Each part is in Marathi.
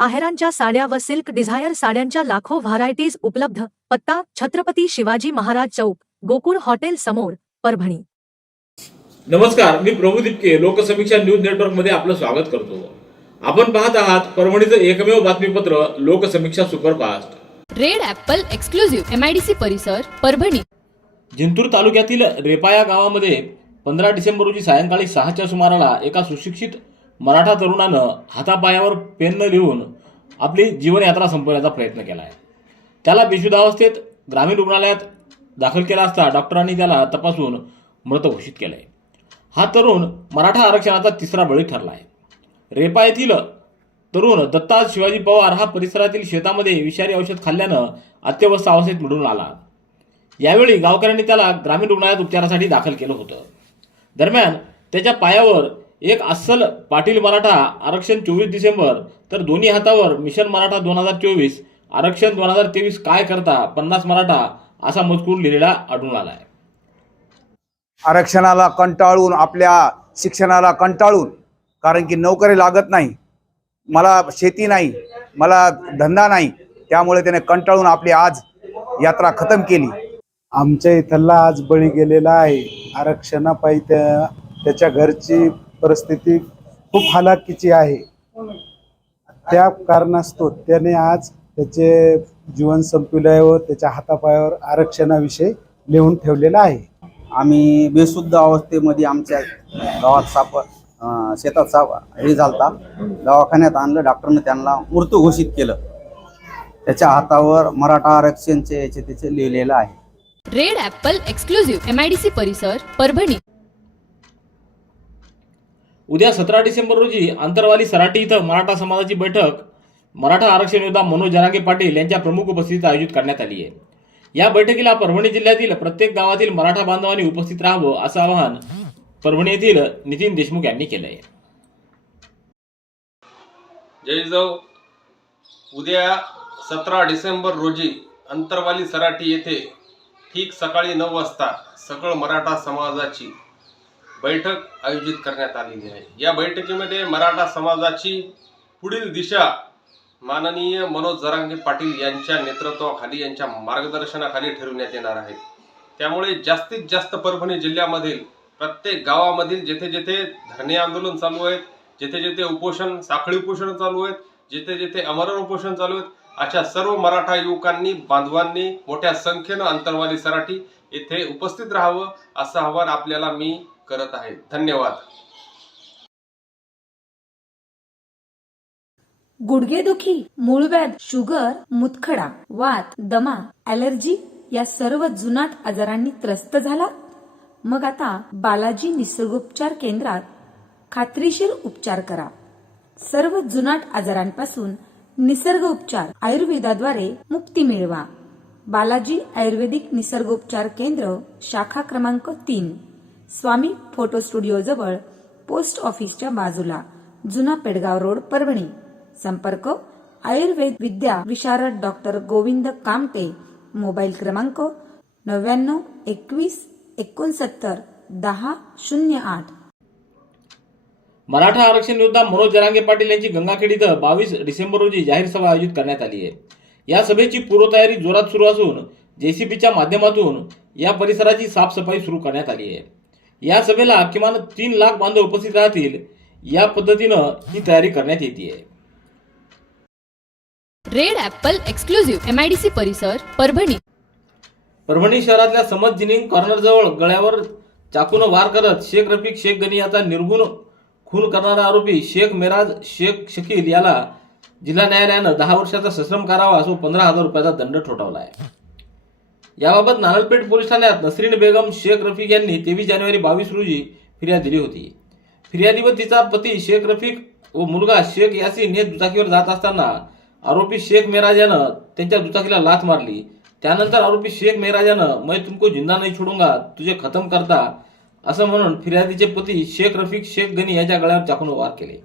आहेरांच्या साड्या व सिल्क डिझायर साड्यांच्या लाखो व्हरायटीज उपलब्ध. पत्ता छत्रपती शिवाजी महाराज चौक गोकुळ हॉटेल समोर परभणी. नमस्कार मी प्रभू दिपके लोकसमीक्षा न्यूज नेटवर्कमध्ये आपलं स्वागत करतो. आपण पाहत आहात परभणीचं एकमेव बातमीपत्र Loksamiksha superfast. Red apple exclusive MIDC परिसर परभणी. जिंतूर तालुक्यातील रेपा या गावामध्ये पंधरा डिसेंबर रोजी सायंकाळी सहाच्या सुमाराला एका सुशिक्षित मराठा तरुणानं हातापायावर पेननं लिहून आपली जीवनयात्रा संपवण्याचा प्रयत्न केला आहे त्याला बेशुद्धावस्थेत ग्रामीण रुग्णालयात दाखल केला असता डॉक्टरांनी त्याला तपासून मृत घोषित केलं आहे हा तरुण मराठा आरक्षणाचा तिसरा बळी ठरला आहे रेपा येथील तरुण दत्ता शिवाजी पवार हा परिसरातील शेतामध्ये विषारी औषध खाल्ल्यानं अत्यवस्थ अवस्थेत मिळून आला. यावेळी गावकऱ्यांनी त्याला ग्रामीण रुग्णालयात उपचारासाठी दाखल केलं होतं. दरम्यान त्याच्या पायावर एक अस्सल पाटील मराठा आरक्षण चोवीस डिसेंबर. तर दोन्ही हातावर मिशन मराठा दोन हजार चोवीस आरक्षण दोन हजार तेवीस काय करता पन्नास मराठा असा मजकूर लिहिलेला आढळून आला आहे आरक्षणाला कंटाळून आपल्या शिक्षणाला कंटाळून कारण की नोकरी लागत नाही मला शेती नाही मला धंदा नाही त्यामुळे त्याने कंटाळून आपली आज यात्रा खतम केली. आमच्या इथला आज बळी गेलेला आहे. आरक्षणापायी त्या त्याच्या घरची परिस्थिती खूप हालाकीची आहे. त्या कारणास्तव त्याने आज त्याचे जीवन संपविलंय व त्याच्या हातापायावर आरक्षणाविषयी लिहून ठेवलेलं आहे. आम्ही बेशुद्ध अवस्थेमध्ये आमच्या गावात साप शेतात साप हे झालता. दवाखान्यात आणलं डॉक्टरनं त्यांना मृत्यू घोषित केलं. त्याच्या हातावर मराठा आरक्षणचे याचे त्याचे लिहिलेलं आहे. रेड ॲपल एक्सक्लुझिव्ह एमआयडीसी परिसर परभणी. उद्या सतरा डिसेंबर रोजी अंतरवाली सराटी इथं मराठा समाजाची बैठक. मराठा आरक्षण योद्धा मनोज जरांगे पाटील यांच्या प्रमुख उपस्थितीत आयोजित करण्यात आली आहे. या बैठकीला परभणी जिल्ह्यातील प्रत्येक गावातील मराठा बांधवांनी उपस्थित राहावं असं आवाहन परभणी येथील नितीन देशमुख यांनी केलं आहे जय जाऊ उद्या सतरा डिसेंबर रोजी अंतरवाली सराटी येथे ठीक सकाळी नऊ वाजता सकळ मराठा समाजाची बैठक आयोजित करण्यात आलेली आहे. या बैठकीमध्ये मराठा समाजाची पुढील दिशा माननीय मनोज जरांगे पाटील यांच्या नेतृत्वाखाली यांच्या मार्गदर्शनाखाली ठरवण्यात येणार आहे. त्यामुळे जास्तीत जास्त परभणी जिल्ह्यामधील प्रत्येक गावामधील जेथे जेथे धरणे आंदोलन चालू आहेत जेथे जेथे उपोषण साखळी उपोषण चालू आहेत जिथे जेथे अमरण उपोषण चालू आहेत अशा सर्व मराठा युवकांनी बांधवांनी मोठ्या संख्येनं अंतरवाली सराठी येथे उपस्थित राहावं असं आव्हान आपल्याला मी करत आहे. धन्यवाद. गुडघेदुखी मूळव्याध शुगर मुतखडा वात दमा ॲलर्जी या सर्व जुनाट आजारांनी त्रस्त झाला. मग आता बालाजी निसर्गोपचार केंद्रात खात्रीशीर उपचार करा. सर्व जुनाट आजारांपासून निसर्ग उपचार आयुर्वेदाद्वारे मुक्ती मिळवा. बालाजी आयुर्वेदिक निसर्गोपचार केंद्र शाखा क्रमांक तीन. स्वामी फोटो स्टुडिओजवळ पोस्ट ऑफिसच्या बाजूला जुना पेडगाव रोड परभणी. संपर्क आयुर्वेद विद्या विशारद डॉक्टर गोविंद कामटे. मोबाईल क्रमांक नव्याण्णव एकवीस एकोणसत्तर दहा शून्य आठ. मराठा आरक्षण योद्धा मनोज जरांगे पाटील यांची गंगाखेड इथं बावीस डिसेंबर रोजी जाहीर सभा आयोजित करण्यात आली आहे. या सभेची पूर्वतयारी जोरात सुरू असून जेसीबीच्या माध्यमातून या परिसराची साफसफाई सुरू करण्यात आली आहे. या सभेला किमान तीन लाख बांधव उपस्थित राहतील. या पद्धतीनं ही तयारी करण्यात येते रेड ॲपल एक्सक्लुझिव्ह एमआयडीसी परिसर परभणी. परभणी शहरातल्या समज जिनिंग कॉर्नरजवळ गळ्यावर चाकून वार करत शेख रफिक शेख गनी याचा निर्गुण खून करणारा आरोपी शेख मेराज शेख शकील याला जिल्हा न्यायालयानं दहा वर्षाचा सश्रम कारावास व पंधरा हजार रुपयाचा दंड ठोठावला आहे याबाबत नानलपेठ पोलीस ठाण्यात नसरीन बेगम शेख रफिक यांनी तेवीस जानेवारी बावीस रोजी फिर्याद दिली होती. फिर्यादीवर तिचा पती शेख रफिक व मुलगा शेख यासीन हे दुचाकीवर जात असताना आरोपी शेख मेराज यानं त्यांच्या दुचाकीला लाथ मारली. त्यानंतर आरोपी शेख मेहराजानं मैं तुमको जिंदा नाही छोडूंगा तुझे खतम करता असं म्हणून फिर्यादीचे पती शेख रफिक शेख गनी याच्या गळ्यावर चाकून वार केले.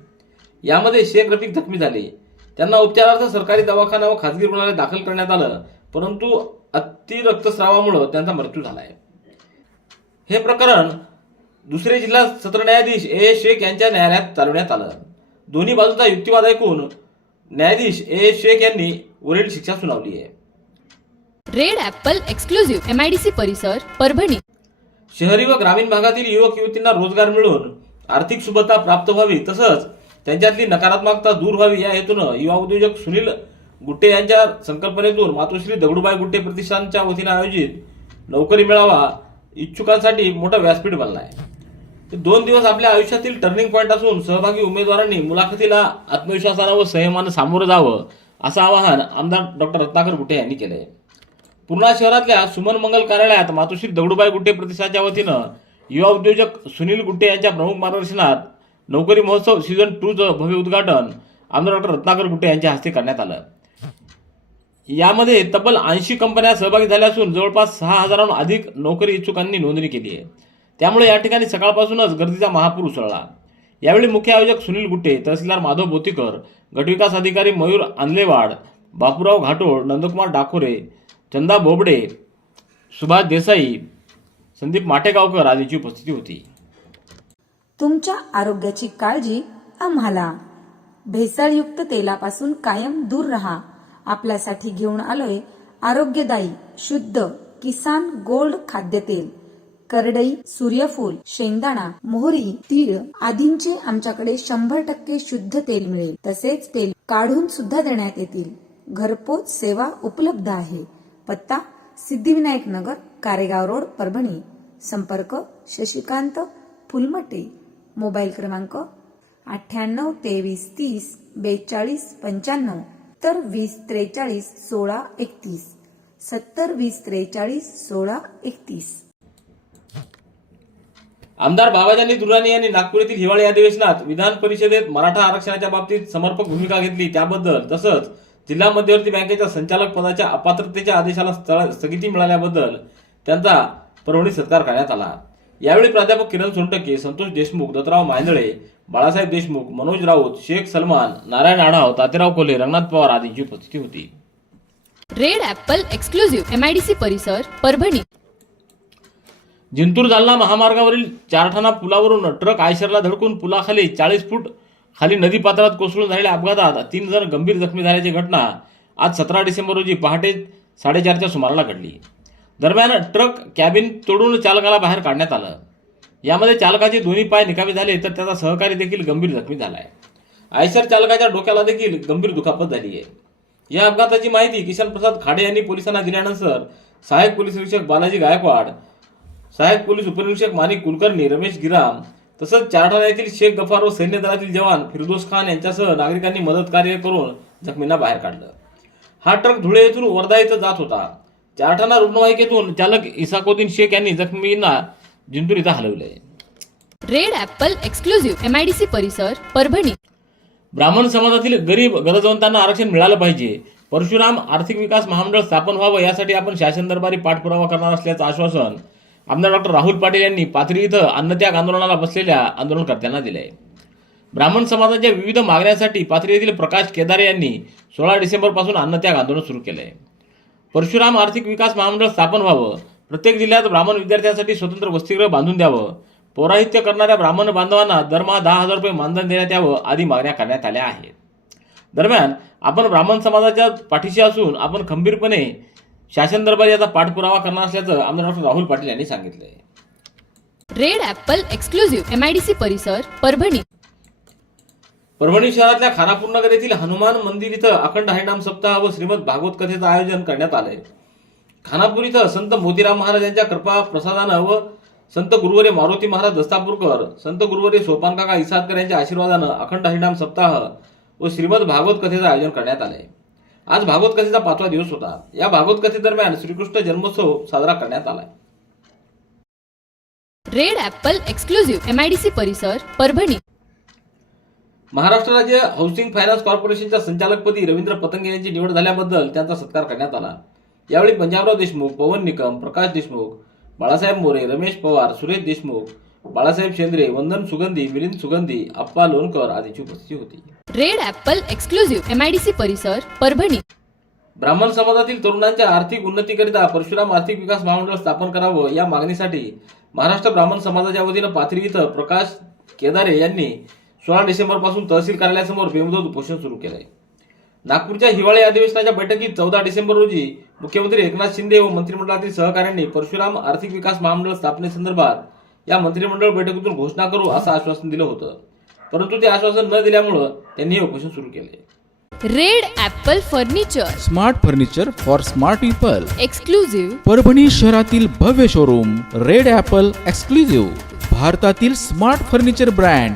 यामध्ये शेख रफिक जखमी झाले. त्यांना उपचारार्थ सरकारी दवाखाना व खासगी रुग्णालयात दाखल करण्यात आलं. परंतु अति रक्तस्रावामुळे त्यांचा मृत्यू झाला आहे हे प्रकरण दुसरे जिल्हा सत्र न्यायाधीश ए. शेख यांच्या न्यायालयात चालवण्यात आलं. दोन्ही बाजूचा युक्तिवाद ऐकून न्यायाधीश ए. शेख यांनी वरील शिक्षा सुनावली आहे. Red apple exclusive M I D C परिसर परभणी. शहरी व ग्रामीण भागातील युवक युवतींना रोजगार मिळून आर्थिक सुबत्ता प्राप्त व्हावी तसंच त्यांच्यातली नकारात्मकता दूर व्हावी या हेतूनं युवा उद्योजक सुनील गुट्टे यांच्या संकल्पनेतून मातोश्री दगडूबाई गुट्टे प्रतिष्ठानच्या वतीनं आयोजित नोकरी मिळावा इच्छुकांसाठी मोठा व्यासपीठ बनला आहे ते दोन दिवस आपल्या आयुष्यातील टर्निंग पॉईंट असून सहभागी उमेदवारांनी मुलाखतीला आत्मविश्वासानं व संयमानं सामोरं जावं असं आवाहन आमदार डॉक्टर रत्नाकर गुट्टे यांनी केलं आहे पूर्णा शहरातल्या सुमन मंगल कार्यालयात मातोश्री दगडूबाई गुट्टे प्रतिष्ठानच्या वतीनं युवा उद्योजक सुनील गुट्टे यांच्या प्रमुख मार्गदर्शनात नोकरी महोत्सव सीझन टूचं भव्य उद्घाटन आमदार डॉक्टर रत्नाकर गुट्टे यांच्या हस्ते करण्यात आलं. यामध्ये तब्बल ऐंशी कंपन्या सहभागी झाल्या असून जवळपास सहा हजारांहून अधिक नोकरी इच्छुकांनी नोंदणी केली आहे. त्यामुळे या ठिकाणी सकाळपासूनच गर्दीचा महापूर उसळला. यावेळी मुख्य आयोजक सुनील गुट्टे तहसीलदार माधव बोतीकर गटविकास अधिकारी मयूर आंदलेवाड बापूराव घाटोळ नंदकुमार डाकोरे चंदा बोबडे सुभाष देसाई संदीप माटेगावकर आदींची उपस्थिती होती. तुमच्या आरोग्याची काळजी आम्हाला. भेसळयुक्त तेलापासून कायम दूर राहा. आपल्यासाठी घेऊन आलोय आरोग्यदायी शुद्ध किसान गोल्ड खाद्यतेल. करडई सूर्यफूल शेंगदाणा मोहरी तीळ आदींचे आमच्याकडे शंभर टक्के शुद्ध तेल मिळेल. तसेच तेल काढून सुद्धा देण्यात येतील. घरपोच सेवा उपलब्ध आहे. पत्ता सिद्धिविनायक नगर कारेगाव रोड परभणी. संपर्क शशिकांत फुलमटे. मोबाईल क्रमांक अठ्ठ्याण्णव तेवीस तीस बेचाळीस पंच्याण्णव. सत्तर वीस त्रेचाळीस सोळा एकतीस. सत्तर वीस त्रेचाळीस सोळा एकतीस. आमदार बाबाजानी दुर्राणी यांनी नागपूर येथील हिवाळी अधिवेशनात विधान परिषदेत मराठा आरक्षणाच्या बाबतीत समर्पक भूमिका घेतली. त्याबद्दल तसंच जिल्हा मध्यवर्ती बँकेच्या संचालक पदाच्या अपात्रतेच्या आदेशाला स्थळ- स्थगिती मिळाल्याबद्दल त्यांचा परभणीत सत्कार करण्यात आला. यावेळी प्राध्यापक किरण सोनटक्के संतोष देशमुख दत्तराव मांदळे बाळासाहेब देशमुख मनोज राऊत शेख सलमान नारायण आढाव तातेराव कोल्हे रंगनाथ पवार आदींची उपस्थिती होती. Red apple exclusive M I D C परिसर परभणी. जिंतूर जालना महामार्गावरील चारठाणा पुलावरून ट्रक आयशरला धडकून पुलाखाली चाळीस फूट खाली नदी पात्रात कोसळून झालेल्या अपघातात तीन जण गंभीर जखमी झाल्याची घटना आज सतरा डिसेंबर रोजी पहाटे साडेचारच्या सुमाराला घडली. दरम्यान ट्रक कॅबिन तोडून चालकाला बाहेर काढण्यात आलं. यामध्ये चालकाचे दोन्ही पाय निकामी झाले तर त्याचा सहकारी देखील गंभीर जखमी झाला आहे आयशर चालकाच्या डोक्याला देखील गंभीर दुखापत झाली आहे या अपघाताची माहिती किशन प्रसाद खाडे यांनी पोलिसांना दिल्यानंतर सहाय्यक पोलीस निरीक्षक बालाजी गायकवाड सहाय्यक पोलीस उपनिरीक्षक माणिक कुलकर्णी रमेश गिराम तसंच चारठाणा येथील शेख गफार व सैन्य दलातील जवान फिरदोस खान यांच्यासह नागरिकांनी मदत कार्य करून जखमींना बाहेर काढलं. हा ट्रक धुळे येथून वर्धा इथं जात होता. चारठाणा रुग्णवाहिकेतून चालक इसाकोद्दीन शेख यांनी जखमींना जिंतूर इथं हलवले red apple exclusive M I D C परिसर परभणी. ब्राह्मण समाजातील गरीब गरजवंतांना आरक्षण मिळालं पाहिजे. परशुराम आर्थिक विकास महामंडळ स्थापन व्हावं यासाठी आपण शासन दरबारी पाठपुरावा करणार असल्याचं आश्वासन आमदार डॉक्टर राहुल पाटील यांनी पाथरी इथं अन्नत्याग आंदोलनाला बसलेल्या आंदोलनकर्त्यांना दिले आहे ब्राह्मण समाजाच्या विविध मागण्यांसाठी पाथरी येथील प्रकाश केदारे यांनी सोळा डिसेंबरपासून अन्नत्याग आंदोलन सुरू केलं आहे परशुराम आर्थिक विकास महामंडळ स्थापन व्हावं. प्रत्येक जिल्ह्यात ब्राह्मण विद्यार्थ्यांसाठी स्वतंत्र वसतिगृह बांधून द्यावं. पौराहित्य करणाऱ्या ब्राह्मण बांधवांना दरमहा दहा हजार रुपये मानधन देण्यात यावं आदी मागण्या करण्यात आल्या आहेत. दरम्यान आपण ब्राह्मण समाजाच्या पाठीशी असून आपण खंबीरपणे शासन दरबारी याचा पाठपुरावा करणार असल्याचं आमदार डॉक्टर राहुल पाटील यांनी सांगितलं red apple exclusive MIDC I C परिसर परभणी. परभणी शहरातल्या खानापूर नगर येथील हनुमान मंदिर इथं अखंड हरिनाम सप्ताह व श्रीमद भागवत कथेचं आयोजन करण्यात आलंय. खानापूर इथं संत मोतीराम महाराज यांच्या कृपा प्रसादानं व संत गुरुवरे मारुती महाराज दस्तापूरकर संत गुरुवरे सोपानकाका इसादकर यांच्या आशीर्वादानं अखंड हरिनाम सप्ताह व श्रीमद भागवत कथेचं आयोजन करण्यात आलंय. आज भागवत कथेचा पाचवा दिवस होता. या भागवत कथेदरम्यान श्रीकृष्ण जन्मोत्सव साजरा करण्यात आलाय. रेड ऍपल एक्सक्लुझिव्ह एमआयडीसी परिसर परभणी. महाराष्ट्र राज्य हाऊसिंग फायनान्स कॉर्पोरेशनच्या संचालकपदी रवींद्र पतंगे यांची निवड झाल्याबद्दल त्यांचा सत्कार करण्यात आला. यावेळी पंजाबराव देशमुख पवन निकम प्रकाश देशमुख बाळासाहेब मोरे रमेश पवार सुरेश देशमुख बाळासाहेब शेंद्रे वंदन सुगंधी मिलिंद सुगंधी अप्पा लोणकर आदींची उपस्थिती होती. रेड ॲपल एक्सक्लुझिव्ह एमआयडीसी परिसर परभणी. ब्राह्मण समाजातील तरुणांच्या आर्थिक उन्नतीकरिता परशुराम आर्थिक विकास महामंडळ स्थापन करावं या मागणीसाठी महाराष्ट्र ब्राह्मण समाजाच्या वतीनं पाथरी इथं प्रकाश केदारे यांनी सोळा डिसेंबरपासून तहसील कार्यालयासमोर बेमुदत उपोषण सुरू केलंय. नागपूरच्या हिवाळी अधिवेशनाच्या बैठकीत चौदा डिसेंबर रोजी मुख्यमंत्री एकनाथ शिंदे व मंत्रिमंडळातील सहकाऱ्यांनी परशुराम आर्थिक विकास महामंडळ स्थापनेसंदर्भात या मंत्रिमंडळ बैठकीतून घोषणा करू असं आश्वासन दिलं होतं. परंतु ते आश्वासन न दिल्यामुळं त्यांनी हे उपोषण सुरू केले Red Apple furniture. Smart furniture for smart people. Exclusive Parbhani शहरातील भव्य शोरूम रेड ॲपल एक्सक्लुझिव्ह. भारतातील smart furniture brand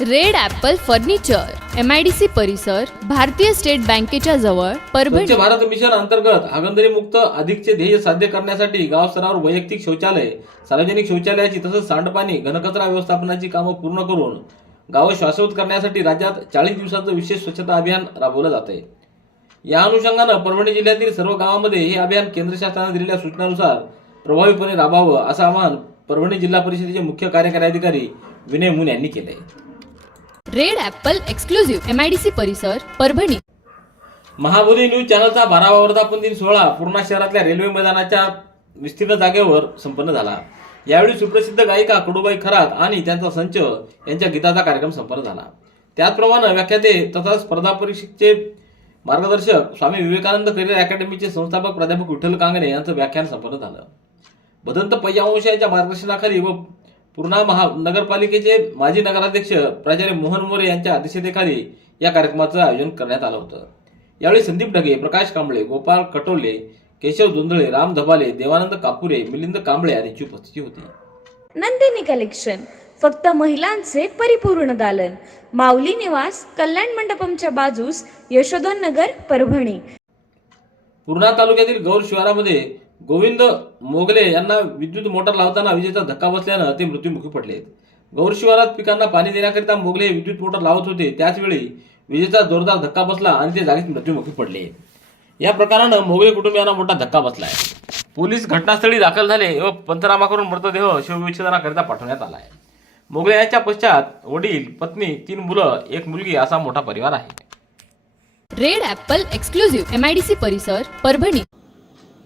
Red apple furniture M I D C परिसर भारतीय स्टेट बँकेच्या जवळ परभणी. भारत मिशन अंतर्गत हागंदरी मुक्त अधिकचे ध्येय साध्य करण्यासाठी गावस्तरावर वैयक्तिक शौचालय सार्वजनिक शौचालयाची तसंच सांडपाणी घनकचरा व्यवस्थापनाची कामं पूर्ण करून गावं शाश्वत करण्यासाठी राज्यात चाळीस दिवसाचं विशेष स्वच्छता अभियान राबवलं जात आहे या अनुषंगानं परभणी जिल्ह्यातील सर्व गावांमध्ये हे अभियान केंद्र शासनाने दिलेल्या सूचनानुसार प्रभावीपणे राबवावं असं आवाहन परभणी जिल्हा परिषदेचे मुख्य कार्यकारी अधिकारी विनय मुन यांनी केलंय. Red apple exclusive M I D C परिसर परभणी. महाबोधी न्यूज चॅनलचा बारावा वर्धापन दिन सोहळा पूर्णा शहरातल्या रेल्वे मैदानाच्या विस्तीर्ण जागेवर संपन्न झाला. यावेळी सुप्रसिद्ध गायिका कडूबाई खरात आणि त्यांचा संच यांच्या गीताचा कार्यक्रम संपन्न झाला. त्याचप्रमाणे व्याख्याते तथा स्पर्धा परीक्षेचे मार्गदर्शक स्वामी विवेकानंद करिअर अकॅडमीचे संस्थापक प्राध्यापक विठ्ठल कांगणे यांचं व्याख्यान संपन्न झालं. भदंत पय्यावंश यांच्या मार्गदर्शनाखाली व पूर्णा महा नगरपालिकेचे माजी नगराध्यक्ष प्राचार्य मोहन मोरे यांच्या अध्यक्षतेखाली या कार्यक्रमाचं आयोजन करण्यात आलं होतं. यावेळी संदीप ढगे प्रकाश कांबळे गोपाळ कटोले केशव जोंधळे राम धबाले देवानंद कापुरे मिलिंद कांबळे आदींची उपस्थिती होती. नंदिनी कलेक्शन फक्त महिलांचे परिपूर्ण दालन. माऊली निवास कल्याण मंडपमच्या बाजूस यशोधन नगर परभणी. पूर्णा तालुक्यातील गौर शिवारामध्ये गोविंद मोगले यांना विद्युत मोटार लावताना विजेचा धक्का बसल्यानं ते मृत्युमुखी पडले. आहेत गौरशिवारात पिकांना पाणी देण्याकरिता मोगले विद्युत मोटार लावत होते. त्याचवेळी विजेचा जोरदार धक्का बसला आणि ते जागीच मृत्युमुखी पडले. या प्रकारानं मोगले कुटुंबियांना मोठा धक्का बसलाय. पोलीस घटनास्थळी दाखल झाले व पंचनामा करून मृतदेह शिवविच्छेदनाकरिता पाठवण्यात आलाय. मोगले यांच्या पश्चात वडील पत्नी तीन मुलं एक मुलगी असा मोठा परिवार आहे. Red apple exclusive M I D C परिसर परभणी.